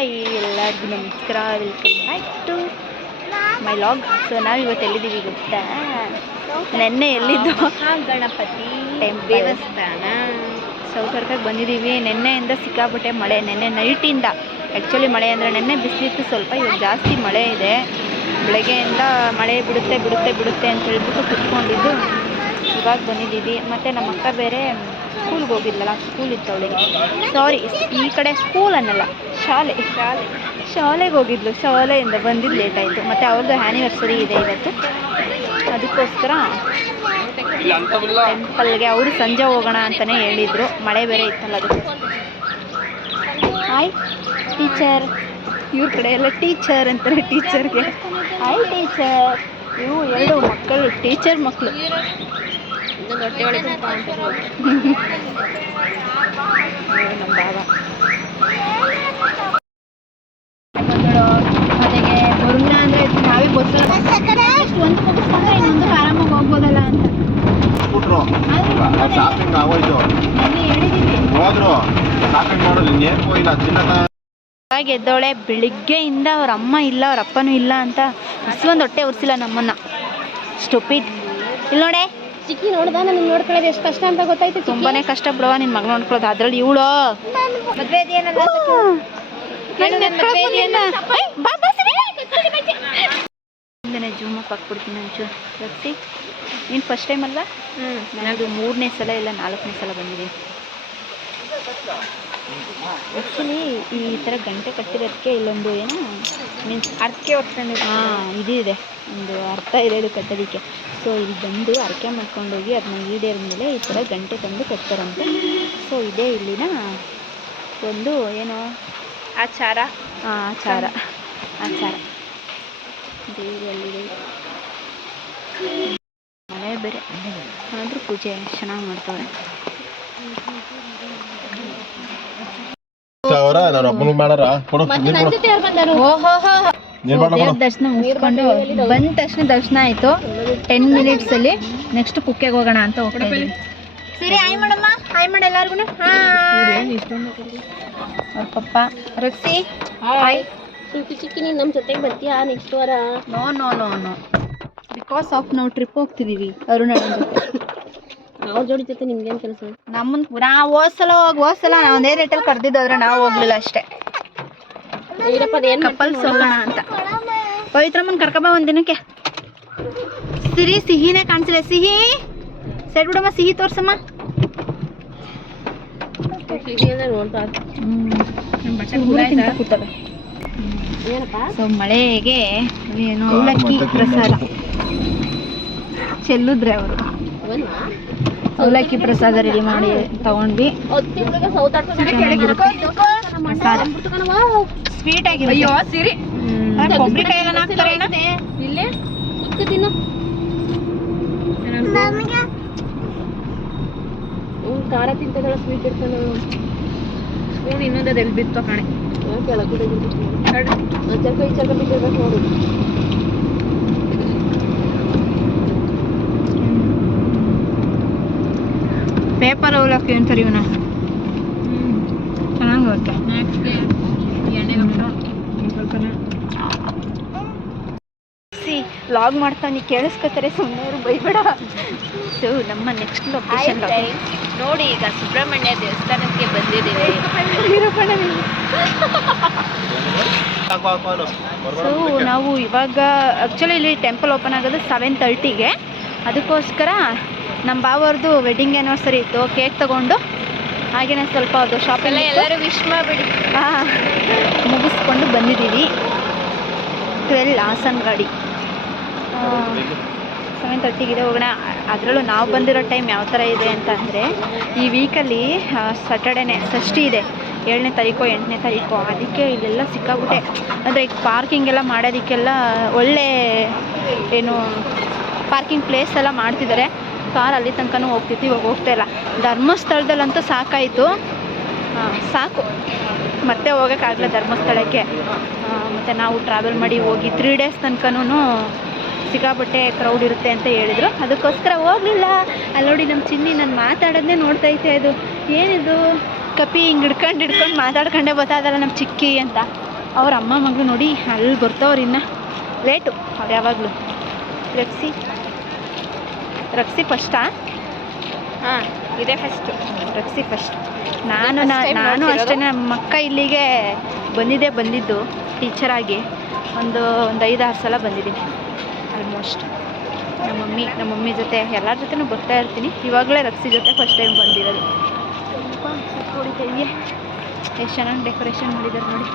Hi ಎಲ್ಲರಿಗೂ ನಮಸ್ಕಾರ, welcome back to my vlog. So ನಾವಿವತ್ತು ಎಲ್ಲಿದ್ದೀವಿ ಗೊತ್ತಾ? ನೆನ್ನೆ ಎಲ್ಲಿದ್ದು ಗಣಪತಿ ದೇವಸ್ಥಾನ ಸೌತರ್ಕಕ್ಕೆ ಬಂದಿದ್ದೀವಿ. ನೆನ್ನೆಯಿಂದ ಸಿಕ್ಕಾಪಟ್ಟೆ ಮಳೆ, ನೆನ್ನೆ ನೈಟಿಂದ. ಆ್ಯಕ್ಚುಲಿ ಮಳೆ ಅಂದರೆ ನೆನ್ನೆ ಬಿಸಿಲಿತ್ತು ಸ್ವಲ್ಪ, ಇವಾಗ ಜಾಸ್ತಿ ಮಳೆ ಇದೆ. ಬೆಳಗ್ಗೆಯಿಂದ ಮಳೆ ಬಿಡುತ್ತೆ ಅಂತ ಹೇಳ್ಬಿಟ್ಟು ಕುತ್ಕೊಂಡಿದ್ದು ಇವಾಗ ಬಂದಿದ್ದೀವಿ. ಮತ್ತು ನಮ್ಮ ಅಕ್ಕ ಬೇರೆ ಸ್ಕೂಲ್ಗೆ ಹೋಗಿದ್ಲಲ್ಲ, ಸ್ಕೂಲ್ ಇತ್ತು ಅವಳಿಗೆ. ಸಾರಿ, ಈ ಕಡೆ ಸ್ಕೂಲ್ ಅನ್ನಲ್ಲ, ಶಾಲೆಗೆ ಹೋಗಿದ್ಲು. ಶಾಲೆಯಿಂದ ಬಂದಿದ್ದು ಲೇಟ್ ಆಯಿತು. ಮತ್ತು ಅವ್ರದ್ದು ಆ್ಯನಿವರ್ಸರಿ ಇದೆ ಇವತ್ತು, ಅದಕ್ಕೋಸ್ಕರ ಟೆಂಪಲ್ಗೆ ಅವರು ಸಂಜೆ ಹೋಗೋಣ ಅಂತಲೇ ಹೇಳಿದರು. ಮಳೆ ಬೇರೆ ಇತ್ತಲ್ಲ ಅದಕ್ಕೆ. ಹಾಯ್ ಟೀಚರ್, ಇವ್ರ ಕಡೆ ಎಲ್ಲ ಟೀಚರ್ ಅಂತಾರೆ ಟೀಚರ್ಗೆ. Hi teacher. ಇವು ಎರಡು ಮಕ್ಕಳು ಟೀಚರ್ ಮಕ್ಕಳು. ನಮ್ಮ ಬಾಬಾ ಮನೆಗೆ ಬರೋಣ ಅಂದರೆ ನಾವೇ ಗೊತ್ತಿಲ್ಲ, ಒಂದು ಮುಗಿಸ್ಕೊಂಡ್ರೆ ಇನ್ನೊಂದು ಆರಾಮಾಗಿ ಹೋಗ್ಬೋದಲ್ಲ ಅಂತ ಹೇಳಿದ್ದೀವಿ. ಎದ್ದೋಳೆ ಬೆಳಿಗ್ಗೆಯಿಂದ ಅವ್ರ ಅಮ್ಮ ಇಲ್ಲ, ಅವ್ರ ಅಪ್ಪನೂ ಇಲ್ಲ ಅಂತ ಇಷ್ಟೊಂದು ಹೊಟ್ಟೆ ಉರ್ಸಿಲ್ಲ ನಮ್ಮನ್ನ. ಸ್ಟುಪಿಡ್. ಇಲ್ಲಿ ನೋಡೆ ಚಿಕ್ಕಿ ನೋಡ್ದ, ನನಗೆ ನೋಡ್ಕೊಳ್ಳೋದು ಎಷ್ಟು ಕಷ್ಟ ಅಂತ ಗೊತ್ತಾಯ್ತು. ತುಂಬಾನೇ ಕಷ್ಟ ಬಿಡುವ ನಿನ್ನ ಮಗ ನೋಡ್ಕೊಳ್ಳೋದು. ಅದ್ರಲ್ಲಿ ಇವಳು ಜೂಮಕ್ಕೆ ಹಾಕ್ಬಿಡ್ತೀನಿ ಒಂಚೂರು ರಕ್ಸಿ. ನೀನು ಫಸ್ಟ್ ಟೈಮ್ ಅಲ್ಲ? ನನದು 3ನೇ ಸಲ ಇಲ್ಲ 4ನೇ ಸಲ ಬಂದಿದ್ದೀನಿ. ಆ್ಯಕ್ಚುಲಿ ಈ ಥರ ಗಂಟೆ ಕಟ್ಟಿರೋದಕ್ಕೆ ಇಲ್ಲೊಂದು ಏನು ಮೀನ್ಸ್ ಅರ್ಕೆ ಹೊತ್ಕೊಂಡು ಇದಿದೆ, ಒಂದು ಅರ್ಥ ಇದೆ ಇದು ಕಟ್ಟೋದಕ್ಕೆ. ಸೊ ಇಲ್ಲಿ ಬಂದು ಅರ್ಕೆ ಮಾಡ್ಕೊಂಡೋಗಿ ಅದನ್ನ ಈಡೇರಿದ ಮೇಲೆ ಈ ಥರ ಗಂಟೆ ತಂದು ಕಟ್ತಾರಂತೆ. ಸೊ ಇದೇ ಇಲ್ಲಿನ ಒಂದು ಏನು ಆಚಾರ. ದೇವರಲ್ಲಿದೆ ಮಳೆ ಬೇರೆ ಆದರೂ ಪೂಜೆ ಚೆನ್ನಾಗಿ ಮಾಡ್ತಾರೆ. ದರ್ಶನ ಮುಗಿಸ್ಕೊಂಡು ಬಂದ ತಕ್ಷಣ ದರ್ಶನ ಆಯಿತು. 10 ಮಿನಿಟ್ಸಲ್ಲಿ ನೆಕ್ಸ್ಟ್ ಕುಕ್ಕೆಗೆ ಹೋಗೋಣ ಅಂತ ಹೋಗ್ತಾ ಇದ್ದೀವಿ. ಸರಿ, ಹಾಯ್ ಮಾಡಮ್ಮ, ಹಾಯ್ ಮಾಡಿ ಎಲ್ಲರಿಗೂ. ಅವ್ರ ಪಪ್ಪ ರಕ್ಸಿ ಹಾಯ್. ಚಿಕ್ಕಿ ನೀನು ನಮ್ಮ ಜೊತೆಗೆ ಬರ್ತೀಯಾ ನೆಕ್ಸ್ಟ್ ವಾರ? ನೋ ಬಿಕಾಸ್ ಆಫ್ ನಾವು ಟ್ರಿಪ್ ಹೋಗ್ತಿದ್ದೀವಿ ಅರುಣ ಜೊತೆ. ಅವ್ರ ಜೋಡಿ ಜೊತೆ ನಿಮ್ಗೇನು ಕೆಲಸ? ನಾವು ಹೋದ್ಸಲ ನಾವು ಒಂದೇ ರೇಟಲ್ಲಿ ಕರೆದಿದ್ದಾದ್ರೆ ನಾವು ಹೋಗ್ಲಿಲ್ಲ ಅಷ್ಟೇ. ಕಪಲ್ಸ್ ಹೋಗೋಣ ಅಂತ. ಪವಿತ್ರಮ್ಮನ ಕರ್ಕೊಂಬ ಒಂದು ದಿನಕ್ಕೆ. ಸಿಹಿನೇ ಕಾಣಿಸಿಲ್ಲ. ಸಿಹಿ ಸೈಡ್ ಬಿಡಮ್ಮ, ಸಿಹಿ ತೋರ್ಸಮ್ಮ. ಸೊ ಮಳೆಗೆ ಏನು ಅವಲಕ್ಕಿ ಪ್ರಸಾದ ಚೆಲ್ಲುದ್ರೆ ಅವರು ಅವಲಕ್ಕಿ ಪ್ರಸಾದ ರೆಡಿ ಮಾಡಿ ತಗೊಂಡ್ವಿ. ಸ್ವೀಟ್ ಆಗಿರುತ್ತೆ. ಕೊಬ್ಬರಿ ಕಾಯಿ ಎಲ್ಲ ಹಾಕ್ತಾರೆ ಇಲ್ಲೇ ಖಾರ ತಿಂತದಲ್ಲ, ಸ್ವೀಟ್ ಇರ್ತಾನೆ. ಸ್ಪೂನ್ ಇನ್ನೊಂದು ಎಲ್ಲಿ ಬಿತ್ತೋ ಕಾಣೆ ನೋಡು. ಪೇಪರ್ ಅವಲಕ್ಕಿ ಅಂತಾರೆ ಇವನ. ಚೆನ್ನಾಗಿರುತ್ತೆ. ಲಾಗ್ ಮಾಡ್ತಾ ನೀ ಕೇಳಿಸ್ಕೊತಾರೆ, ಸುಮ್ಮನೆ ಅವರು ಬೈಬೇಡ. ಸೊ ನಮ್ಮ ನೆಕ್ಸ್ಟ್ ಲೊಕೇಶನ್ ನೋಡಿ, ಈಗ ಸುಬ್ರಹ್ಮಣ್ಯ ದೇವಸ್ಥಾನಕ್ಕೆ ಬಂದಿದ್ದೀವಿ. ಸೊ ನಾವು ಇವಾಗ ಆ್ಯಕ್ಚುಲಿ ಇಲ್ಲಿ ಟೆಂಪಲ್ ಓಪನ್ ಆಗೋದು 7:30ಗೆ. ಅದಕ್ಕೋಸ್ಕರ ನಮ್ಮ ಬಾವವ್ರದ್ದು ವೆಡ್ಡಿಂಗ್ ಆ್ಯನಿವರ್ಸರಿ ಇತ್ತು. ಕೇಕ್ ತೊಗೊಂಡು ಹಾಗೆಯೇ ಸ್ವಲ್ಪ ಅದು ಶಾಪಿಂಗ್ ಎಲ್ಲರೂ ವಿಶ್ ಮಾಡಿಬಿಡಿ ಮುಗಿಸ್ಕೊಂಡು ಬಂದಿದ್ದೀವಿ. 12 ಹಾಸನ್ ಗಾಡಿ 7:30ಗಿದೆ ಹೋಗೋಣ. ಅದರಲ್ಲೂ ನಾವು ಬಂದಿರೋ ಟೈಮ್ ಯಾವ ಥರ ಇದೆ ಅಂತ ಅಂದರೆ, ಈ ವೀಕಲ್ಲಿ ಸ್ಯಾಟರ್ಡೇನೆ ಷಷ್ಠಿ ಇದೆ, 7ನೇ ತಾರೀಕು 8ನೇ ತಾರೀಕು. ಅದಕ್ಕೆ ಇಲ್ಲೆಲ್ಲ ಸಿಕ್ಕಾಬಿಟ್ಟೆ ಅಂದರೆ ಈಗ ಪಾರ್ಕಿಂಗ್ ಎಲ್ಲ ಮಾಡೋದಕ್ಕೆಲ್ಲ ಒಳ್ಳೆ ಏನು ಪಾರ್ಕಿಂಗ್ ಪ್ಲೇಸ್ ಎಲ್ಲ ಮಾಡ್ತಿದ್ದಾರೆ. ಕಾರ್ ಅಲ್ಲಿ ತನಕನೂ ಹೋಗ್ತಿತ್ತು, ಇವಾಗ ಹೋಗ್ತಾ ಇಲ್ಲ. ಧರ್ಮಸ್ಥಳದಲ್ಲಂತೂ ಸಾಕಾಯಿತು, ಸಾಕು, ಮತ್ತೆ ಹೋಗೋಕ್ಕಾಗಲ್ಲ ಧರ್ಮಸ್ಥಳಕ್ಕೆ. ಮತ್ತು ನಾವು ಟ್ರಾವೆಲ್ ಮಾಡಿ ಹೋಗಿ 3 ಡೇಸ್ ತನಕನೂ ಸಿಕ್ಕಾಪಟ್ಟೆ ಕ್ರೌಡ್ ಇರುತ್ತೆ ಅಂತ ಹೇಳಿದರು. ಅದಕ್ಕೋಸ್ಕರ ಹೋಗಲಿಲ್ಲ. ಅಲ್ಲಿ ನೋಡಿ ನಮ್ಮ ಚಿನ್ನಿ ನಾನು ಮಾತಾಡೋದನ್ನೇ ನೋಡ್ತೈತೆ. ಅದು ಏನಿದು ಕಪಿ ಹಿಂಗೆ ಹಿಡ್ಕೊಂಡು ಮಾತಾಡ್ಕೊಂಡೇ ಬರ್ತಾಯಿದ್ದಲ್ಲ ನಮ್ಮ ಚಿಕ್ಕಿ ಅಂತ. ಅವ್ರ ಅಮ್ಮ ಮಗಳು ನೋಡಿ ಅಲ್ಲಿ ಬರ್ತಾವ್ರು ಇನ್ನು ಲೇಟು ಅವ್ರು ಯಾವಾಗಲೂ. ರಕ್ಸಿ ಫಸ್ಟಾ? ಹಾಂ, ಇದೇ ಫಸ್ಟು. ರಕ್ಸಿ ಫಸ್ಟ್. ನಾನು ಅಷ್ಟೇ. ನಮ್ಮ ಅಕ್ಕ ಇಲ್ಲಿಗೆ ಬಂದಿದ್ದು ಟೀಚರಾಗಿ ಒಂದು 5-6 ಸಲ ಬಂದಿದ್ದೀನಿ ಆಲ್ಮೋಸ್ಟ್. ನಮ್ಮ ಮಮ್ಮಿ ಜೊತೆ ಎಲ್ಲರ ಜೊತೆನೂ ಬರ್ತಾ ಇರ್ತೀನಿ. ಇವಾಗಲೇ ರಕ್ಸಿ ಜೊತೆ ಫಸ್ಟ್ ಟೈಮ್ ಬಂದಿರೋದು. ಎಷ್ಟು ಚೆನ್ನಾಗಿ ಡೆಕೋರೇಷನ್ ಮಾಡಿದ್ದಾರೆ ನೋಡಿ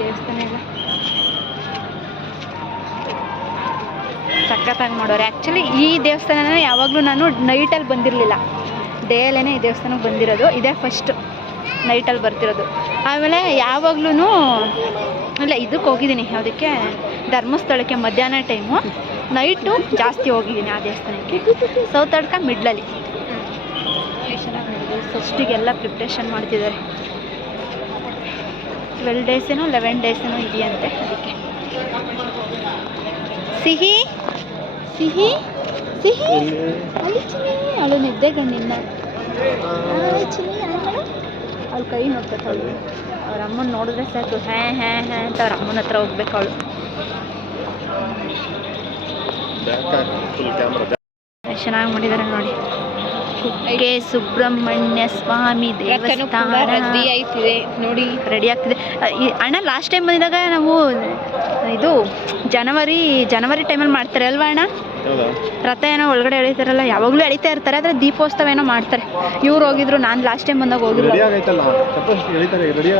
ದೇವಸ್ಥಾನ ಎಲ್ಲ. ಸಖತ್ತಾಗಿ ಮಾಡೋರು. ಆ್ಯಕ್ಚುಲಿ ಈ ದೇವಸ್ಥಾನನ ಯಾವಾಗಲೂ ನಾನು ನೈಟಲ್ಲಿ ಬಂದಿರಲಿಲ್ಲ, ಡೇಯಲ್ಲೇ ಈ ದೇವಸ್ಥಾನಕ್ಕೆ ಬಂದಿರೋದು. ಇದೇ ಫಸ್ಟ್ ನೈಟಲ್ಲಿ ಬರ್ತಿರೋದು. ಆಮೇಲೆ ಯಾವಾಗ್ಲೂ ಇಲ್ಲ ಇದಕ್ಕೆ ಹೋಗಿದ್ದೀನಿ, ಯಾವುದಕ್ಕೆ ಧರ್ಮಸ್ಥಳಕ್ಕೆ ಮಧ್ಯಾಹ್ನ ಟೈಮು. ನೈಟು ಜಾಸ್ತಿ ಹೋಗಿದ್ದೀನಿ ಆ ದೇವಸ್ಥಾನಕ್ಕೆ. ಸೌತಡ್ಕ ಮಿಡ್ಲಲ್ಲಿ. ಫಸ್ಟಿಗೆಲ್ಲ ಪ್ರಿಪ್ರೇಷನ್ ಮಾಡ್ತಿದ್ದಾರೆ. 12 ಡೇಸೇನೋ 11 ಡೇಸೇನೋ ಇದೆಯಂತೆ. ಅದಕ್ಕೆ ಸಿಹಿ ಅಲ್ಲಿ ಚಿನ್ನಿ ಅವಳು ನಿದ್ದೆ ಗಣ್ಣಿನ್ನ ಚಿನ್ನಿ ಅವಳು ಕೈ ನೋಡ್ತಾಳೆ. ಅವ್ರ ಅಮ್ಮನ ನೋಡಿದ್ರೆ ಸಾಕು ಹ್ಯಾ ಅಂತ ಅವ್ರ ಅಮ್ಮನ ಹತ್ರ ಹೋಗ್ಬೇಕು ಅವಳು. ಚೆನ್ನಾಗಿ ಮಾಡಿದ್ದಾರೆ ನೋಡಿ. ಕುಕ್ಕೆ ಸುಬ್ರಹ್ಮಣ್ಯ ಸ್ವಾಮಿ ದೇವಸ್ಥಾನ ನೋಡಿ, ರೆಡಿ ಆಗ್ತಿದೆ. ಅಣ್ಣ ಲಾಸ್ಟ್ ಟೈಮ್ ಬಂದಿದ್ದಾಗ ನಾವು ಇದು ಜನವರಿ ಟೈಮಲ್ಲಿ ಮಾಡ್ತಾರೆ ಅಲ್ವಾ ಅಣ್ಣ? ರಥ ಏನೋ ಒಳಗಡೆ ಎಳಿತಾರಲ್ಲ, ಯಾವಾಗಲೂ ಎಳಿತಾ ಇರ್ತಾರೆ. ಆದರೆ ದೀಪೋತ್ಸವ ಏನೋ ಮಾಡ್ತಾರೆ. ಇವ್ರು ಹೋಗಿದ್ರು, ನಾನು ಲಾಸ್ಟ್ ಟೈಮ್ ಬಂದಾಗ ಹೋಗಿದ್ರು.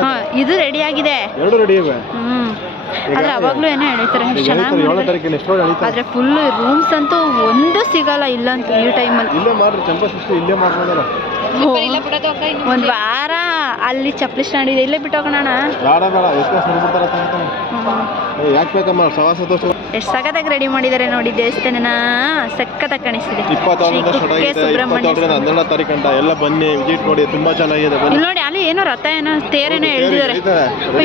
ಹಾಂ, ಇದು ರೆಡಿ ಆಗಿದೆ. ಆದರೆ ಅವಾಗಲೂ ಏನೋ ಎಳಿತಾರೆ. ಚೆನ್ನಾಗಿ. ಆದರೆ ಫುಲ್ ರೂಮ್ಸ್ ಅಂತೂ ಒಂದು ಸಿಗಲ್ಲ ಇಲ್ಲ ಅಂತ ಈ ಟೈಮಲ್ಲಿ. ಒಂದು ವಾರ ಅಲ್ಲಿ ಚಪ್ಪಲಿ ಸ್ಟ್ಯಾಂಡ್ ಇದೆ, ಇಲ್ಲೇ ಬಿಟ್ಟು ಹೋಗೋಣ. ಎಷ್ಟು ಸಖತ್ತಾಗಿ ರೆಡಿ ಮಾಡಿದ್ದಾರೆ ನೋಡಿ ದೇವಸ್ಥಾನನ. ಸಖತ್ತಾಗಿ ಕಾಣಿಸ್ತಿದೆ. ಇಲ್ಲಿ ನೋಡಿ, ಅಲ್ಲಿ ಏನೋ ರಥ ಏನೋ ತೇರೇನೋ ಎಳೆದಿದ್ದಾರೆ.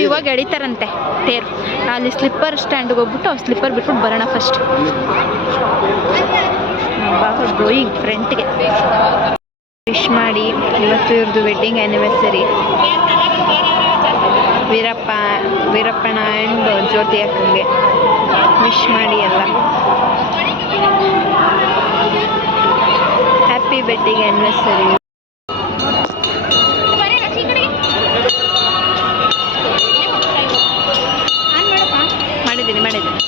ಇವಾಗ ಎಳಿತಾರಂತೆ ತೇರು. ಅಲ್ಲಿ ಸ್ಲಿಪ್ಪರ್ ಸ್ಟ್ಯಾಂಡ್ಗೆ ಹೋಗ್ಬಿಟ್ಟು ಸ್ಲಿಪ್ಪರ್ ಬಿಟ್ಬಿಟ್ಟು ಬರೋಣ ಫಸ್ಟ್. ಗೋಯಿಂಗ್ ಫ್ರಂಟ್ಗೆ ವಿಶ್ ಮಾಡಿ. ಇವತ್ತು ಇವ್ರದ್ದು ವೆಡ್ಡಿಂಗ್ ಆ್ಯನಿವರ್ಸರಿ. ವೀರಪ್ಪನ ಆ್ಯಂಡ್ ಜ್ಯೋತಿ ಅಕ್ಕಂಗೆ ವಿಶ್ ಮಾಡಿ ಎಲ್ಲ. Happy wedding anniversary. ಮಾಡಿದ್ದೀನಿ.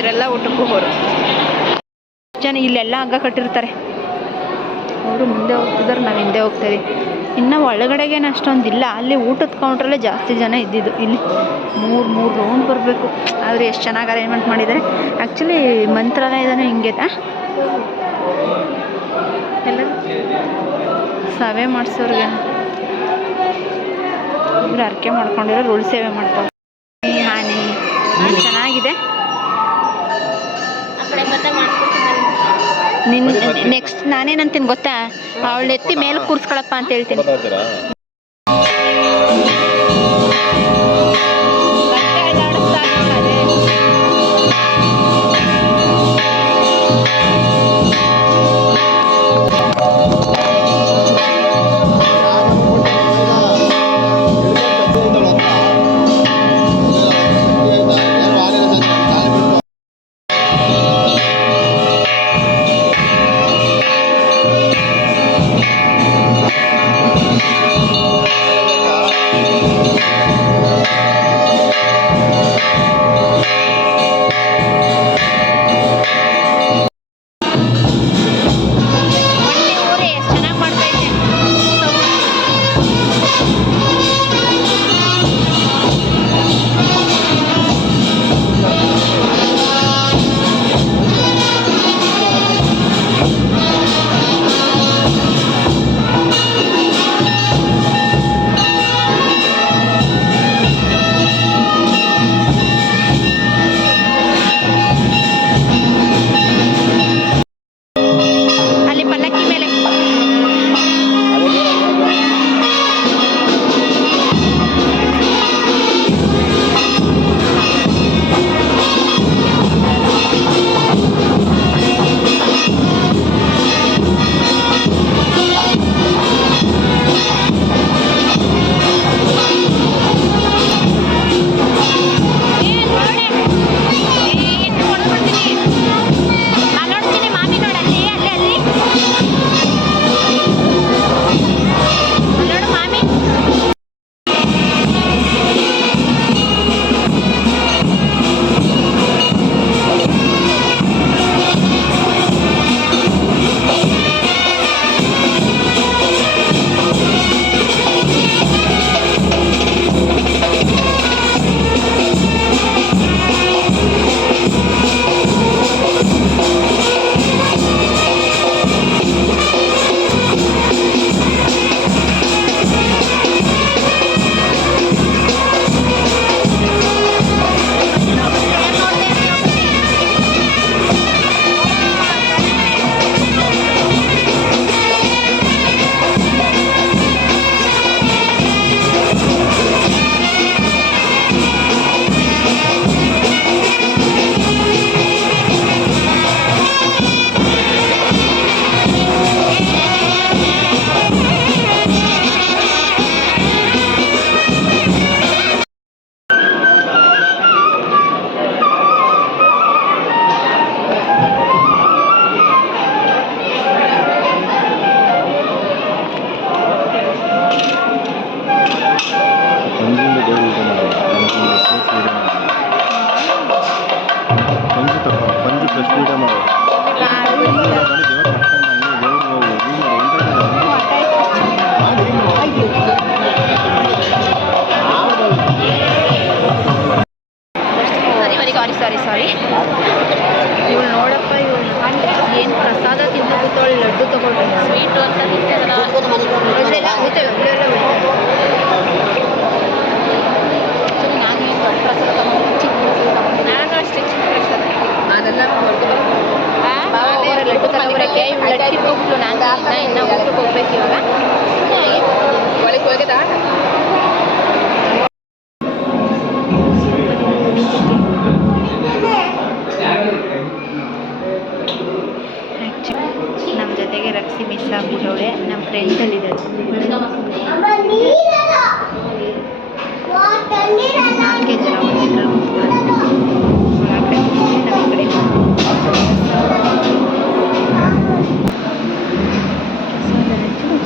ಇವರೆಲ್ಲ ಊಟಕ್ಕೆ ಹೋಗೋರು ಜನ. ಇಲ್ಲೆಲ್ಲ ಹಗ್ಗ ಕಟ್ಟಿರ್ತಾರೆ. ಅವರು ಮುಂದೆ ಹೋಗ್ತಿದ್ದಾರೆ, ನಾವು ಹಿಂದೆ ಹೋಗ್ತೀವಿ. ಇನ್ನು ಒಳಗಡೆಗೇನು ಅಷ್ಟೊಂದಿಲ್ಲ. ಅಲ್ಲಿ ಊಟದ ಕೌಂಟ್ರಲ್ಲೇ ಜಾಸ್ತಿ ಜನ ಇದ್ದಿದ್ದು. ಇಲ್ಲಿ ಮೂರು ರೌಂಡ್ ಬರಬೇಕು. ಆದರೆ ಎಷ್ಟು ಚೆನ್ನಾಗಿ ಅರೇಂಜ್ಮೆಂಟ್ ಮಾಡಿದ್ದಾರೆ. ಆ್ಯಕ್ಚುಲಿ ಮಂತ್ರಾಲಯದೂ ಹಿಂಗೆ ಎಲ್ಲ ಸೇವೆ ಮಾಡಿಸೋರ್ಗೆ ಇವ್ರು ಅರ್ಕೆ ಮಾಡ್ಕೊಂಡಿರೋ ರೂಲ್ ಸೇವೆ ಮಾಡ್ತಾರೆ. ಹಾನಿ ಚೆನ್ನಾಗಿದೆ. ನೆಕ್ಸ್ಟ್ ನಾನೇನಂತೀನಿ ಗೊತ್ತಾ, ಅವಳು ಎತ್ತಿ ಮೇಲೆ ಕೂರಿಸ್ಕೊಳಪ್ಪ ಅಂತ ಹೇಳ್ತೀನಿ. ರಕ್ಷಿ ಮಿಸ್ ಆಗ್ಬಿಟ್ಟವಳೆ. ನಮ್ಮ ಫ್ರೆಂಡಲ್ಲಿದ್ದಾಳೆ 4 ಜನ ಒಂದಿದ್ರಲ್ಲಿ ಒಳಗಡೆ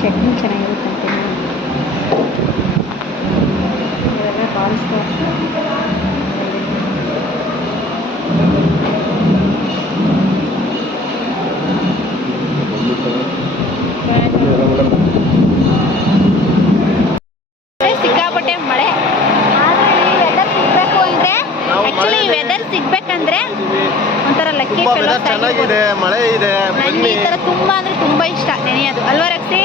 ಚಟ್ನಿ ಚೆನ್ನಾಗಿರುತ್ತಂತೆ. ಇವೆಲ್ಲ ಬಾಳಿಸ್ತಾ ಸಿಕ್ಕಾಪಟ್ಟೆ ಮಳೆ. ಆದರೆ ಈ ವೆದರ್ ಸಿಗಬೇಕು ಅಂದರೆ ಆ್ಯಕ್ಚುಲಿ ಈ ವೆದರ್ ಸಿಗ್ಬೇಕಂದ್ರೆ ಒಂಥರ ಲಕ್ಕಿ ಫೆಲೋ. ಚೆನ್ನಾಗಿದೆ, ಮಳೆ ಇದೆ. ನನಗೆ ಈ ಥರ ತುಂಬ ಅಂದರೆ ತುಂಬ ಇಷ್ಟ ನೆನೆಯೋದು ಅಲ್ವಾ ರಕ್ಷಿ?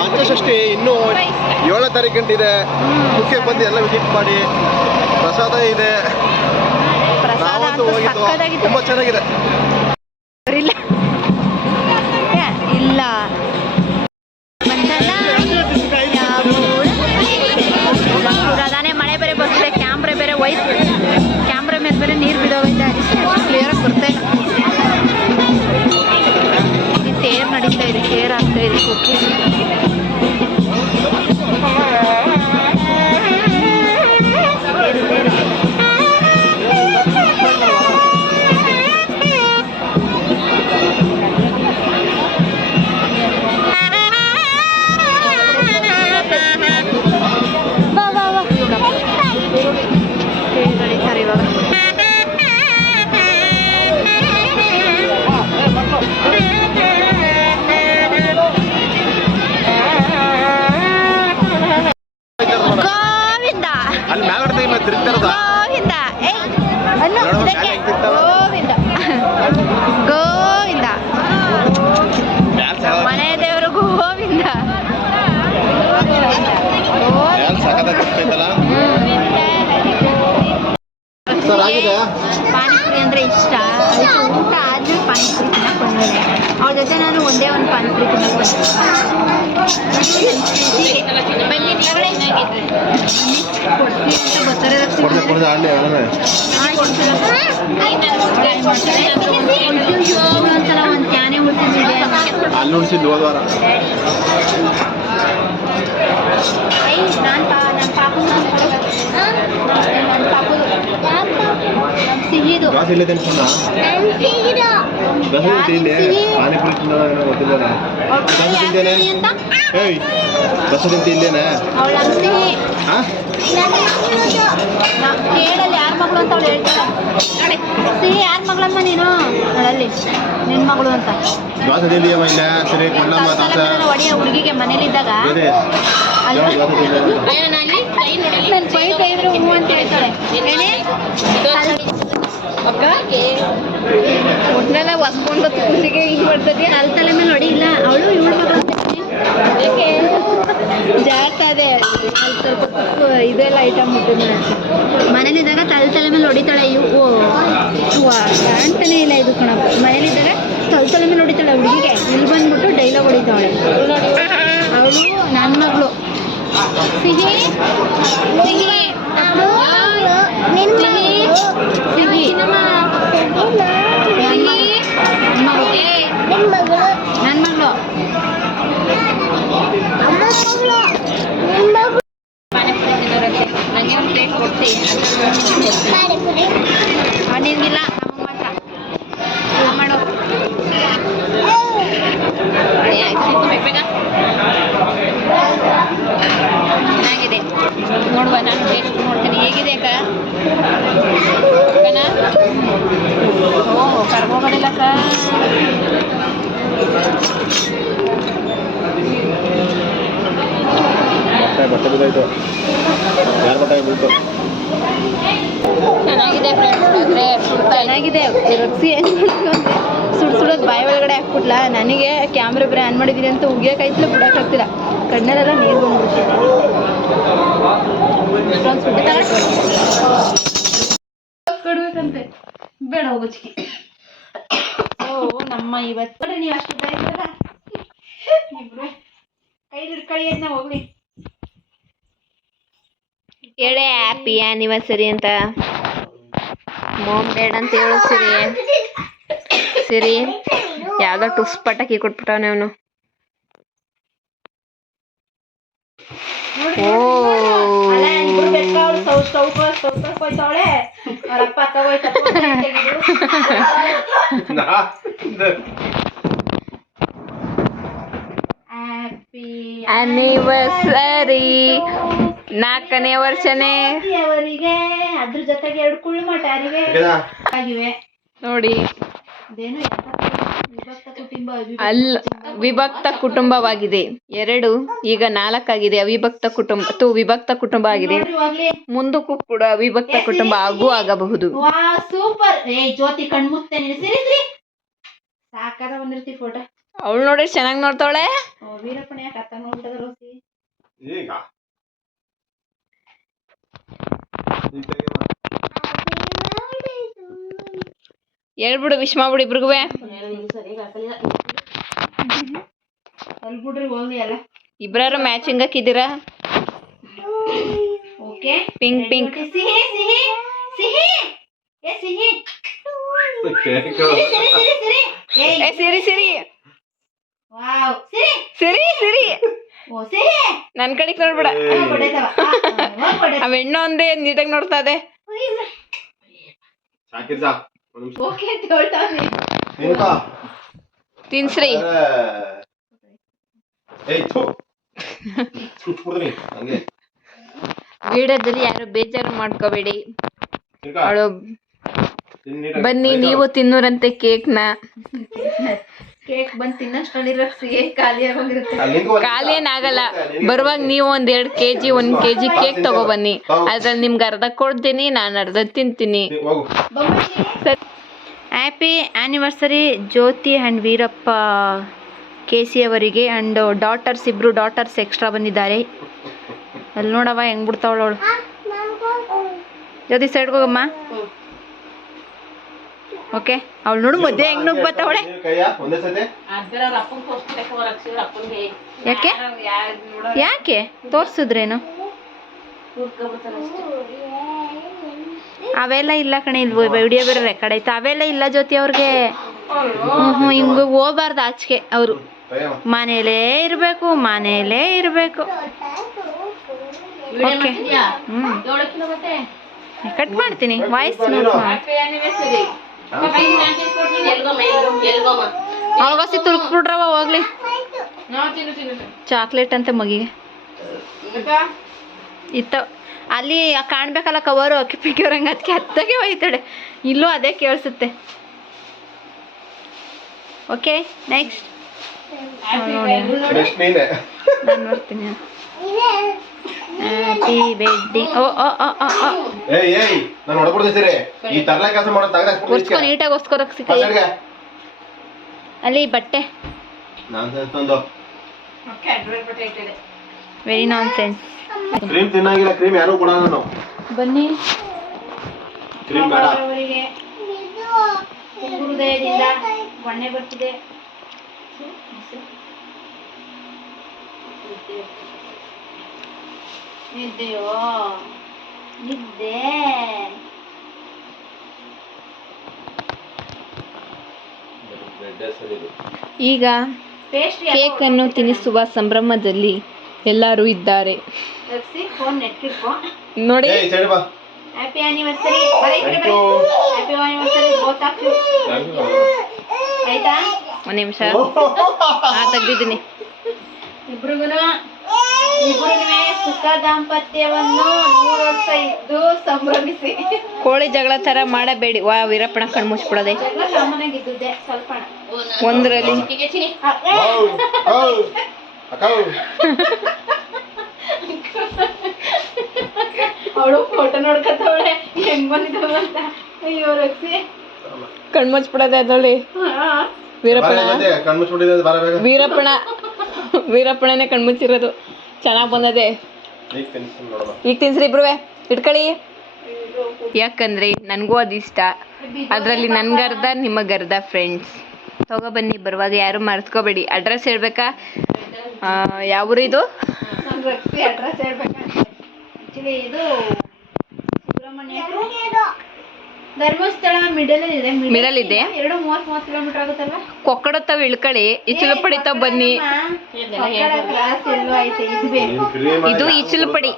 ಪಂಚಷಷ್ಠಿ ಇನ್ನೂ 7ನೇ ತಾರೀಕು ಗಂಟಿದೆ. ಮುಖ್ಯಕ್ಕೆ ಬಂದು ಎಲ್ಲ ವಿಸಿಟ್ ಮಾಡಿ. ಪ್ರಸಾದ ಇದೆ, ಪ್ರಸಾದ ಅಂತೂ ಸಕ್ಕತ್ತಾಗಿತ್ತು. ತುಂಬ ಚೆನ್ನಾಗಿದೆ. ಇಲ್ಲ ಇಲ್ಲ ಅದಾನೆ ಮಳೆ ಬೇರೆ ಬರ್ತಿದೆ. ಕ್ಯಾಮ್ರಾ ಬೇರೆ ಹೋಯ್ತು. ಕ್ಯಾಮ್ರಾ ಮೇಲೆ ಬೇರೆ ನೀರು ಬಿಡೋಗೈತೆ. ಕ್ಲಿಯರಾಗಿ ಬರ್ತಾ ಇಲ್ಲ. ಈ ತೇರು ನಡೀತಾ ಇದೆ, ತೇರು ಆಗ್ತಾ ಇದೆ. ಓಕೆ ನಡೀತಾರೆ ಇವಾಗ. ಗೋವಿಂದ ಅಲ್ಲಿ ಮ್ಯಾಗಡೆ ತಿರುಗ್ತಾರದ ಗೋವಿಂದ ಅನ್ನು ಇದಕ್ಕೆ ಗೋವಿಂದ ಗೋವಿಂದ ಮನೆ ದೇವರು ಗೋವಿಂದ ಪಾನಿಪುರಿ ಅಂದರೆ ಇಷ್ಟ. ಅದಕ್ಕೆ ಊಟ ಆದ್ಮೇಲೆ ಪಾನಿಪುರಿ ತಿನ್ನಕ್ಕೆ ಬಂದಿದೆ. ಅವ್ರ ಜೊತೆ ನಾನು ಒಂದೇ ಒಂದು ಪಾನಿಪುರಿ ತಿನ್ನಕ್ಕೆ ಬನ್ನಿ ಬರ್ತಾರೆ. ಒಂದ್ಸಲ ಒಂದು ಕ್ಯಾನೆ ಹುಟ್ಟಿಸಿದೆ. ಅಲ್ಲಿ ಉಳಿಸಿದ್ದು ಹೋದ್ವಾರ. ಸಿಹಿದು ಪಾನಿಪುರಿ ಗೊತ್ತಿಲ್ಲ. ಏಯ್ ಬಸ್ ತಿಂತೇನೆ ಕೇಳಲ್ಲಿ ಯಾರ ಮಗಳು ಅಂತ ಅವಳು ಹೇಳ್ತಾಳೆ. ಸಿಹಿ ಯಾರ ಮಗಳಮ್ಮ ನೀನು? ಅವಳಲ್ಲಿ ನಿನ್ನ ಮಗಳು ಅಂತ ಒಡೆಯ ಹುಡುಗಿಗೆ ಮನೇಲಿದ್ದಾಗ ನನ್ನ ಕೈ ಕೈದ್ರೆ ಹೂ ಅಂತ ಹೇಳ್ತಾಳೆ. ಒಟ್ನೆಲ್ಲ ಹೊಸ್ಕೊಂಡು ಖುಷಿಗೆ ಹಿಂಗೆ ಮಾಡ್ತದೆ. ಅಲ್ಲಿ ತಲೆ ಮೇಲೆ ಹೊಡಿಲ್ಲ. ಅವಳು ಇವಳು ಮಗಳು ಜಾಸ್ತಿ ಅದೇ ಅಲ್ಲಿ ಸ್ವಲ್ಪ ಇದೆಲ್ಲ ಐಟಮ್ ಮುಟ್ಟಿದ ಮನೇಲಿದ್ದಾಗ ತಲೆ ಮೇಲೆ ಹೊಡಿತಾಳೆ. ಇವು ಕಾಣ್ತಾನೆ ಇಲ್ಲ ಇದು ಕಣಪ್ಪ. ಮನೇಲಿದ್ದಾಗ ತಲೆ ಮೇಲೆ ಹೊಡಿತಾಳೆ ಹುಡುಗಿಗೆ. ಇಲ್ಲಿ ಬಂದ್ಬಿಟ್ಟು ಡೈಲಾಗ್ ಹೊಡಿತಾಳೆ. ಅವಳು ನನ್ನ ಮಗಳು ಸಿಹಿ ಸಿಹಿ ಸಿಹಿ ಸಿಹಿ ನನ್ನ ಮಗಳು ನನಗೆ ಒಂದು ಪ್ಲೇಟ್ ಕೊಡ್ತೀನಿ. ನಿನಗಿಲ್ಲ ನಮ್ಮ ಮಾತ್ರ ಮಾಡೋ ಚೆನ್ನಾಗಿದೆ ನೋಡುವ. ನಾನು ಟೇಸ್ಟ್ ನೋಡ್ತೀನಿ ಹೇಗಿದೆ ಅಕ್ಕ. ಓಹ್ ಕರ್ಗೋಗೋದಿಲ್ಲ ಅಕ್ಕ. ಬಟ್ಟೆ ಬಿದ್ದಾಯ್ತು. ಯಾರ ಬಟ್ಟೆ ಬೀಳ್ತು? ಚೆನ್ನಾಗಿದೆ ಫ್ರೆಂಡ್ಸ್. ಆದರೆ ಚೆನ್ನಾಗಿದೆ. ರಕ್ಷಿ ಸುಡೋದು ಬಾಯಿ ಒಳಗಡೆ ಹಾಕ್ಬಿಟ್ಲ. ನನಗೆ ಕ್ಯಾಮ್ರಾ ಬೇರೆ ಆನ್ ಮಾಡಿದ್ದೀನಿ ಅಂತ ಉಗಿಯೋಕ್ಕಾಯ್ತಿಲ್ಲ, ಬಿಡೋಕ್ಕಾಗ್ತಿಲ್ಲ. ಕಣ್ಣಲ್ಲೆಲ್ಲ ನೀರು ಬಂದ್ಬಿಡ್ತೀನಿ. ಕೊಡ್ಬೇಕಂತೆ ಬೇಡ ಹೋಗೋಚಿಕೆ. ಓ ನಮ್ಮ ಇವತ್ತು ನೀವು ಅಷ್ಟು ಇದ್ದಾಯ್ತಲ್ಲ ಇಬ್ರು ಕೈ ಹಿಡ್ಕೊಳ್ಳಿ ಅಂತ ಹೋಗ್ಲಿ. ಹೇಳೇ ಹ್ಯಾಪಿ ಆ್ಯನಿವರ್ಸರಿ ಅಂತ. ಮೋಮ್ ಡೇಡ್ ಅಂತ ಹೇಳು ಸಿರಿ. ಸಿರಿ ಯಾವ್ದೋ ಟುಸ್ ಪಟಾಕಿ ಕೊಟ್ಬಿಟ್ಟವನೆ ಅವನು. ಆನಿವರ್ಸರಿ 4ನೇ ವರ್ಷನೇ ಅವರಿಗೆ, ಅದ್ರ ಜೊತೆಗೆ 2 ಕುಳ್ಳು ಮಟಾರಿಗೆ ಆಗಿವೆ ನೋಡಿ. ಅಲ್ಲ, ವಿಭಕ್ತ ಕುಟುಂಬವಾಗಿದೆ 2, ಈಗ 4 ಆಗಿದೆ. ವಿಭಕ್ತ ಕುಟುಂಬ ಆಗಿದೆ. ಮುಂದಕ್ಕೂ ಕೂಡ ವಿಭಕ್ತ ಕುಟುಂಬ ಆಗಬಹುದು. ಸೂಪರ್. ಜ್ಯೋತಿ ಕಣ್ಮುತ್ತೆ ಸಾಕಾರ ಬಂದಿರ್ತಿ ಫೋಟೋ. ಅವಳು ನೋಡಿ ಚೆನ್ನಾಗಿ ನೋಡ್ತಾವಳೆ. ವೀರಪ್ಪನ ಯಾಕೆ ಅತ್ತ ನೋಡ್ಬಿಟ್ಟದ ರೋಸಿ ಈಗ ಹೇಳ್ಬಿಡು, ವಿಶ್ ಮಾಡ್ಬಿಡು ಇಬ್ರಿಗೂ. ಅಲ್ಬಿಡ್ರಿ ಹೋಗ್ಲಿ ಎಲ್ಲ. ಇಬ್ರಾರು ಮ್ಯಾಚಿಂಗ್ ಹಾಕಿದ್ದೀರಾ? ಓಕೆ. Pink pink. ಸಿಹಿ ಸಿಹಿ ಸಿಹಿ ಏ ಸಿಹಿ ಸಿರಿ ಸಿರಿ. ವಾವ್ ಸಿರಿ ಸಿರಿ ಸಿರಿ. ಓ ಸಿರಿ ನನ್ ಕಡೆಗೆ ನೋಡ್ಬಿಡ. ಅವ ಹೆಣ್ಣು ಒಂದೇ ನೀಟಾಗಿ ನೋಡ್ತಾ ಇದೆ. ಓಕೆ ಅಂತ ಹೇಳ್ತಾನೆ. ತಿನ್ಸ್ರಿ. ವಿಡಿಯೋದಲ್ಲಿ ಯಾರು ಬೇಜಾರು ಮಾಡ್ಕೋಬೇಡಿ. ಅವಳು ಬನ್ನಿ ನೀವು ತಿನ್ನೂರಂತೆ ಕೇಕ್ನ. ಕೇಕ್ ಬಂದು ತಿನ್ನಷ್ಟಲ್ಲಿರೋ ಸಿಹಿ ಖಾಲಿ ಆಗೋಗಿರುತ್ತೆ. ಖಾಲಿ ಏನಾಗಲ್ಲ. ಬರುವಾಗ ನೀವು 1-2 kg 1 kg ಕೇಕ್ ತಗೊಬನ್ನಿ. ಅದ್ರಲ್ಲಿ ನಿಮ್ಗೆ ಅರ್ಧ ಕೊಡ್ತೀನಿ, ನಾನು ಅರ್ಧ ತಿಂತೀನಿ. Happy anniversary Jyothi and Veerappa KC ಅವರಿಗೆ. ಆ್ಯಂಡ್ ಡಾಟರ್ಸ್, 2 ಡಾಟರ್ಸ್ ಎಕ್ಸ್ಟ್ರಾ ಬಂದಿದ್ದಾರೆ. ಅಲ್ಲಿ ನೋಡವ ಹೆಂಗ್ ಬಿಡ್ತಾವಳು. ಜ್ಯೋತಿ ಸೈಡ್ಗೆ ಹೋಗಮ್ಮ. ಓಕೆ, ಅವಳು ನೋಡು ಮಧ್ಯೆ ಹೆಂಗ್ ನುಗ್ಗ್ ಬರ್ತಾವಳೆ. ಯಾಕೆ ಯಾಕೆ ತೋರ್ಸಿದ್ರೇನು? ಅವೆಲ್ಲ ಇಲ್ಲ ಕಣೆ, ಇಲ್ಲಿ ವಿಡಿಯೋ ಬೇರೆ ರೆಕಾರ್ಡ್ ಆಯ್ತು. ಅವೆಲ್ಲ ಇಲ್ಲ ಜ್ಯೋತಿ ಅವ್ರಿಗೆ. ಹಿಂಗ ಹೋಗ್ಬಾರ್ದು ಆಚೆಗೆ. ಅವರು ಮನೇಲೇ ಇರಬೇಕು, ಮನೇಲೇ ಇರಬೇಕು. ಓಕೆ, ಕಟ್ ಮಾಡ್ತೀನಿ ವಾಯ್ಸ್. ಅವಾಗಸಿ ತುರ್ಕ್ಬಿಡ್ರವ ಹೋಗ್ಲಿ. ಚಾಕ್ಲೇಟ್ ಅಂತ ಮಗಿಗೆ ಇತ್ತ. ಅಲ್ಲಿ ಕಾಣ್ಬೇಕಲ್ಲ ಕವರು, ಅಕ್ಕಿ ಪಿಕ್ಕಿ ಅವ್ರಂಗೆ ಅದಕ್ಕೆ ಹತ್ತಗೆ ಹೋಯ್ತಾಳೆ. ಇಲ್ಲೂ ಅದೇ ಕೇಳಿಸುತ್ತೆ. ಓಕೆ, ನೆಕ್ಸ್ಟ್ ನಾನು ನೋಡ್ತೀನಿ. Happy wedding. ಒರ್ಸ್ಕೊ ನೀಟಾಗಿ ಒರ್ಸ್ಕೊರಕ್ ಸಿಕ್ಕ. ಅಲ್ಲಿ ಬಟ್ಟೆ ವೆರಿ ನಾನ್ ಸೆನ್ಸ್. ಕ್ರೀಮ್ ತಿನ್ನಾಗಿಲ್ಲ, ಕ್ರೀಮ್ ಯಾರು ಕೊಡಲ್ಲ ನಾನು. ಬನ್ನಿ ಕ್ರೀಮ್ ಅವರಿಗೆ ಹೃದಯದಿಂದ ಬಣ್ಣೆ ಬರ್ತಿದೆ. ನಿದ್ದೆಯೋ ನಿದ್ದೆ. ಈಗ ಕೇಕ್ ಅನ್ನು ತಿನ್ನಿಸುವ ಸಂಭ್ರಮದಲ್ಲಿ ಎಲ್ಲರೂ ಇದ್ದಾರೆ ನೋಡಿ. Happy anniversary. Happy anniversary both of you. ಆಯ್ತಾ? 1 ನಿಮಿಷ ತೆಗ್ದಿದ್ದೀನಿ. ಇಬ್ರಿಗೂ ಸುಖ ದಾಂಪತ್ಯವನ್ನು 100 ವರ್ಷ ಇದ್ದು ಸಂಭ್ರಮಿಸಿ. ಕೋಳಿ ಜಗಳ ತರ ಮಾಡಬೇಡಿ. ವಾ, ವೀರಪ್ಪನ ಕಣ್ಣು ಮುಚ್ಬಿಡೋದೆ. ಸಾಮಾನ್ಯಾಗಿದ್ದುದೆ ಸ್ವಲ್ಪ ಒಂದರಲ್ಲಿ. ಅವಳು ಫೋಟೋ ನೋಡ್ಕೊತವಳೆ ಹೆಂಗ್ ಬಂದಿದ್ದಾವ ಅಂತ. ಅಯ್ಯೋ ರಕ್ಷಿ, ಕಣ್ಣು ಮುಚ್ಬಿಡೋದೆ ಅದರಲ್ಲಿ. ವೀರಪ್ಪಣನೇ ಕಣ್ಮುಚ್ಚಿರೋದು. ಚೆನ್ನಾಗಿ ಬಂದದೆ. ಈಗ ತಿನ್ಸ್ರಿ ಇಬ್ರುವೆ, ಇಟ್ಕೊಳ್ಳಿ. ಯಾಕಂದ್ರೆ ನನಗೂ ಅದು ಇಷ್ಟ. ಅದರಲ್ಲಿ ನನ್ಗರ್ಧ ನಿಮಗರ್ಧ ಫ್ರೆಂಡ್ಸ್. ತಗೊಬನ್ನಿ ಬರುವಾಗ, ಯಾರು ಮರ್ತ್ಕೋಬೇಡಿ. ಅಡ್ರೆಸ್ ಹೇಳ್ಬೇಕಾ? ಯಾವೂರಿದು? ಅಡ್ರೆಸ್ ಹೇಳ್ಬೇಕಾ? ಆಕ್ಚುಲಿ ಇದು ಸುಬ್ರಹ್ಮಣ್ಯ ಧರ್ಮಸ್ಥಳ ಮಿಡಲ್ ಇದೆ. ಮಿಡಲ್ ಇದೆ. 30 ಕಿಲೋಮೀಟರ್ ಆಗುತ್ತಲ್ವಾ? ಕೊಕ್ಕಡತ್ತವ್ ಇಳ್ಕಳಿ, ಇಚಲಪಡಿ ತಾವ್ ಬನ್ನಿ. ಕ್ರಾಸ್ ಎಲ್ಲೋ ಐತೆ ಇದ್ವಿ. ಇದು ಇಚಲಪಡಿ.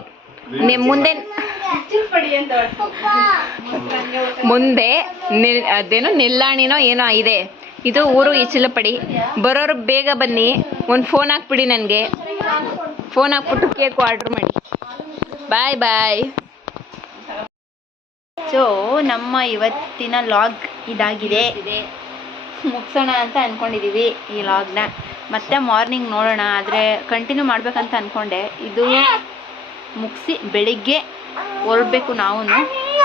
ಮುಂದೆ ಮುಂದೆ ಅದೇನೋ ನಿಲ್ಲಾಣಿನೋ ಏನೋ ಇದೆ. ಇದು ಊರು ಇಚಲಪಡಿ. ಬರೋರು ಬೇಗ ಬನ್ನಿ. ಒಂದು ಫೋನ್ ಹಾಕ್ಬಿಡಿ ನನಗೆ. ಫೋನ್ ಹಾಕ್ಬಿಟ್ಟು ಕೇಕ್ ಆರ್ಡ್ರ್ ಮಾಡಿ. ಬಾಯ್ ಬಾಯ್. ಸೊ ನಮ್ಮ ಇವತ್ತಿನ ಲಾಗ್ ಇದಾಗಿದೆ. ಮುಗಿಸೋಣ ಅಂತ ಅಂದ್ಕೊಂಡಿದ್ದೀವಿ ಈ ಲಾಗ್ನ. ಮತ್ತೆ ಮಾರ್ನಿಂಗ್ ನೋಡೋಣ, ಆದರೆ ಕಂಟಿನ್ಯೂ ಮಾಡ್ಬೇಕಂತ ಅಂದ್ಕೊಂಡೆ. ಇದು ಮುಗಿಸಿ ಬೆಳಿಗ್ಗೆ ಹೊರಡಬೇಕು. ನಾವು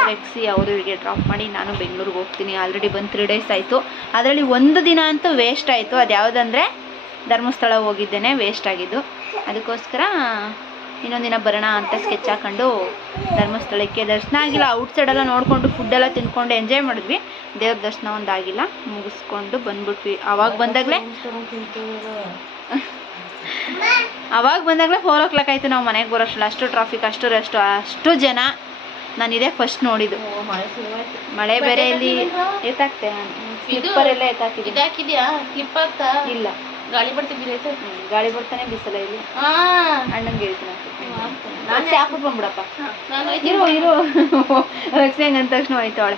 ರೆಕ್ಸಿ ಅವರಿಗೆ ಡ್ರಾಪ್ ಮಾಡಿ ನಾನು ಬೆಂಗಳೂರಿಗೆ ಹೋಗ್ತೀನಿ. ಆಲ್ರೆಡಿ ಬಂದು 3 ಡೇಸ್ ಆಯಿತು. ಅದರಲ್ಲಿ ಒಂದು ದಿನ ಅಂತೂ ವೇಸ್ಟ್ ಆಯಿತು. ಅದು ಯಾವುದಂದರೆ ಧರ್ಮಸ್ಥಳ ಹೋಗಿದ್ದೇನೆ, ವೇಸ್ಟ್ ಆಗಿದ್ದು. ಅದಕ್ಕೋಸ್ಕರ ಇನ್ನೊಂದು ದಿನ ಬರೋಣ ಅಂತ ಸ್ಕೆಚ್ ಹಾಕೊಂಡು ಧರ್ಮಸ್ಥಳಕ್ಕೆ ದರ್ಶನ ಆಗಿಲ್ಲ. ಔಟ್ಸೈಡೆಲ್ಲ ನೋಡಿಕೊಂಡು ಫುಡ್ಡೆಲ್ಲ ತಿನ್ಕೊಂಡು ಎಂಜಾಯ್ ಮಾಡಿದ್ವಿ. ದೇವ್ರ ದರ್ಶನ ಒಂದಾಗಿಲ್ಲ, ಮುಗಿಸ್ಕೊಂಡು ಬಂದ್ಬಿಟ್ವಿ. ಆವಾಗ ಬಂದಾಗಲೇ 4 o'clock ಆಯಿತು ನಾವು ಮನೆಗೆ ಬರೋಷ್ಟಲ್ಲ. ಅಷ್ಟು ಟ್ರಾಫಿಕ್, ಅಷ್ಟು ರೆಸ್ಟು, ಅಷ್ಟು ಜನ. ನಾನಿದೆ ಫಸ್ಟ್ ನೋಡಿದ್ದು. ಮಳೆ ಬೇರೆ ಇಲ್ಲಿ ಎತ್ತಾಕ್ತೆ. ಸ್ಲಿಪ್ಪರ್ ಎಲ್ಲ ಎತ್ತಾಕಿದ್ಯಾ? ಇಲ್ಲ, ಗಾಳಿ ಬರ್ತಾನೆ ಬಿಸಲ ಇಲ್ಲಿ. ಅಣ್ಣಂಗೆ ಹೇಳ್ತೀನಿ ನಾನು ಸಾಕು ಬಂದ್ಬಿಡಪ್ಪ. ಇರು ರಕ್ಷೆ ಹಂಗೆ ಅಂದ ತಕ್ಷಣ ಹೋಯ್ತು ಅವಳೆ.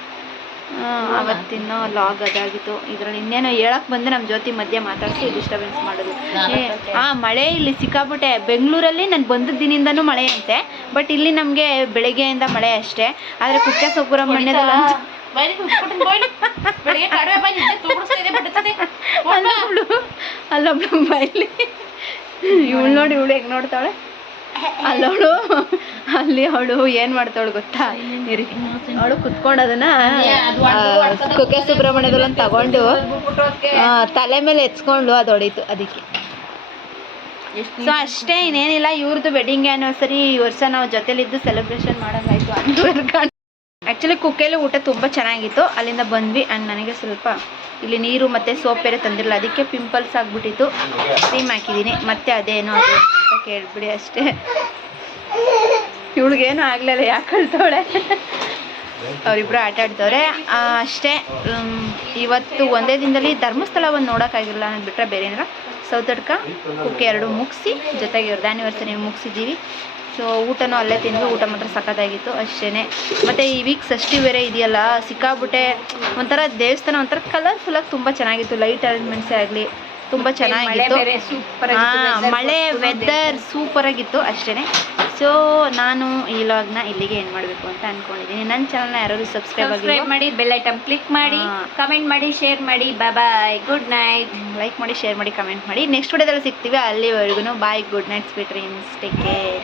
ಅವತ್ತಿನ ಲಾಗ್ ಅದಾಗಿತ್ತು. ಇದರಲ್ಲಿ ಇನ್ನೇನೋ ಹೇಳಕ್ಕೆ ಬಂದೆ, ನಮ್ಮ ಜೊತೆ ಮಧ್ಯೆ ಮಾತಾಡಿಸಿ ಡಿಸ್ಟರ್ಬೆನ್ಸ್ ಮಾಡೋದು. ಮಳೆ ಇಲ್ಲಿ ಸಿಕ್ಕಾಬಿಟ್ಟೆ. ಬೆಂಗಳೂರಲ್ಲಿ ನಾನು ಬಂದ ದಿನದಿಂದನೂ ಮಳೆ ಅಂತೆ, ಬಟ್ ಇಲ್ಲಿ ನಮಗೆ ಬೆಳಗ್ಗೆಯಿಂದ ಮಳೆ ಅಷ್ಟೇ. ಆದರೆ ಕುಕ್ಕೆ ಸುಬ್ರಹ್ಮಣ್ಯದಲ್ಲ ಅಲ್ಲೊಬ್ಳು ಬೈಲಿ. ಇವಳು ನೋಡಿ, ಇವಳು ಹೆಂಗೆ ನೋಡ್ತಾಳೆ. ಅಲ್ಲವಳು ಅಲ್ಲಿ ಅವಳು ಏನು ಮಾಡ್ತಾವಳು ಗೊತ್ತಾ? ಅವಳು ಕುತ್ಕೊಂಡು ಅದನ್ನ ಕುಕ್ಕೆ ಸುಬ್ರಹ್ಮಣ್ಯದಲ್ಲಿ ತಗೊಂಡು ತಲೆ ಮೇಲೆ ಎತ್ಕೊಂಡು ಅದು ಹೊಡೀತು. ಅದಕ್ಕೆ ಸೊ ಅಷ್ಟೇ, ಇನ್ನೇನಿಲ್ಲ. ಇವ್ರದ್ದು ವೆಡ್ಡಿಂಗ್ ಆ್ಯನಿವರ್ಸರಿ ಈ ವರ್ಷ ನಾವು ಜೊತೆಲಿದ್ದು ಸೆಲೆಬ್ರೇಷನ್ ಮಾಡೋಂಗಾಯ್ತು. ಆ್ಯಕ್ಚುಲಿ ಕುಕ್ಕೆಯಲ್ಲಿ ಊಟ ತುಂಬ ಚೆನ್ನಾಗಿತ್ತು. ಅಲ್ಲಿಂದ ಬಂದ್ವಿ. ಆ್ಯಂಡ್ ನನಗೆ ಸ್ವಲ್ಪ ಇಲ್ಲಿ ನೀರು ಮತ್ತು ಸೋಪ್ ಬೇರೆ ತಂದಿರಲ್ಲ, ಅದಕ್ಕೆ ಪಿಂಪಲ್ಸ್ ಆಗಿಬಿಟ್ಟಿತ್ತು. ಕ್ರೀಮ್ ಹಾಕಿದ್ದೀನಿ. ಮತ್ತೆ ಅದೇನೋ ಅದು ಅಂತ ಕೇಳಿಬಿಡಿ ಅಷ್ಟೇ. ಇವಳಿಗೇನು ಆಗಲಿಲ್ಲ, ಯಾಕೆ ಕಳ್ತವಳೆ. ಅವರಿಬ್ಬರು ಆಟ ಆಡ್ತವ್ರೆ ಅಷ್ಟೇ. ಇವತ್ತು ಒಂದೇ ದಿನದಲ್ಲಿ ಧರ್ಮಸ್ಥಳ ಒಂದು ನೋಡೋಕ್ಕಾಗಿರಲ್ಲ. ನಾನು ಬಿಟ್ಟರೆ ಬೇರೆ ಏನಾರ ಸೌತಡ್ಕ ಕುಕ್ಕೆ 2 ಮುಗಿಸಿ ಜೊತೆಗೆ ಇವ್ರದ್ದು ಆ್ಯನಿವರ್ಸರಿ ಮುಗಿಸಿದ್ದೀವಿ. ಸೊ ಊಟನೂ ಅಲ್ಲೇ ತಿಂದ್ವಿ. ಊಟ ಮಾತ್ರ ಸಖತ್ತಾಗಿತ್ತು ಅಷ್ಟೇ. ಮತ್ತು ಈ ವೀಕ್ ಷಷ್ಠಿ ಬೇರೆ ಇದೆಯಲ್ಲ, ಸಿಕ್ಕಾಬಿಟ್ಟೆ ಒಂಥರ ದೇವಸ್ಥಾನ ಒಂಥರ ಕಲರ್ಫುಲ್ಲಾಗಿ ತುಂಬ ಚೆನ್ನಾಗಿತ್ತು. ಲೈಟ್ ಅರೇಂಜ್ಮೆಂಟ್ಸೇ ಆಗಲಿ ತುಂಬ ಚೆನ್ನಾಗಿತ್ತು. ಮಳೆ ವೆದರ್ ಸೂಪರಾಗಿತ್ತು ಅಷ್ಟೇ. ಸೊ ನಾನು ಈ ಲಾಗ್ನ ಇಲ್ಲಿಗೆ ಏನು ಮಾಡಬೇಕು ಅಂತ ಅಂದ್ಕೊಂಡಿದ್ದೀನಿ. ನನ್ನ ಚಾನಲ್ನ ಯಾರು ಸಬ್ಸ್ಕ್ರೈಬ್ ಮಾಡಿ, ಬೆಲ್ ಐಟಮ್ ಕ್ಲಿಕ್ ಮಾಡಿ, ಕಮೆಂಟ್ ಮಾಡಿ, ಶೇರ್ ಮಾಡಿ. Bye, good night. ಲೈಕ್ ಮಾಡಿ, ಶೇರ್ ಮಾಡಿ, ಕಮೆಂಟ್ ಮಾಡಿ. ನೆಕ್ಸ್ಟ್ ವಿಡಿಯೋದಲ್ಲಿ ಸಿಗ್ತೀವಿ. ಅಲ್ಲಿವರೆಗೂ bye, good night, sweet dreams, take care.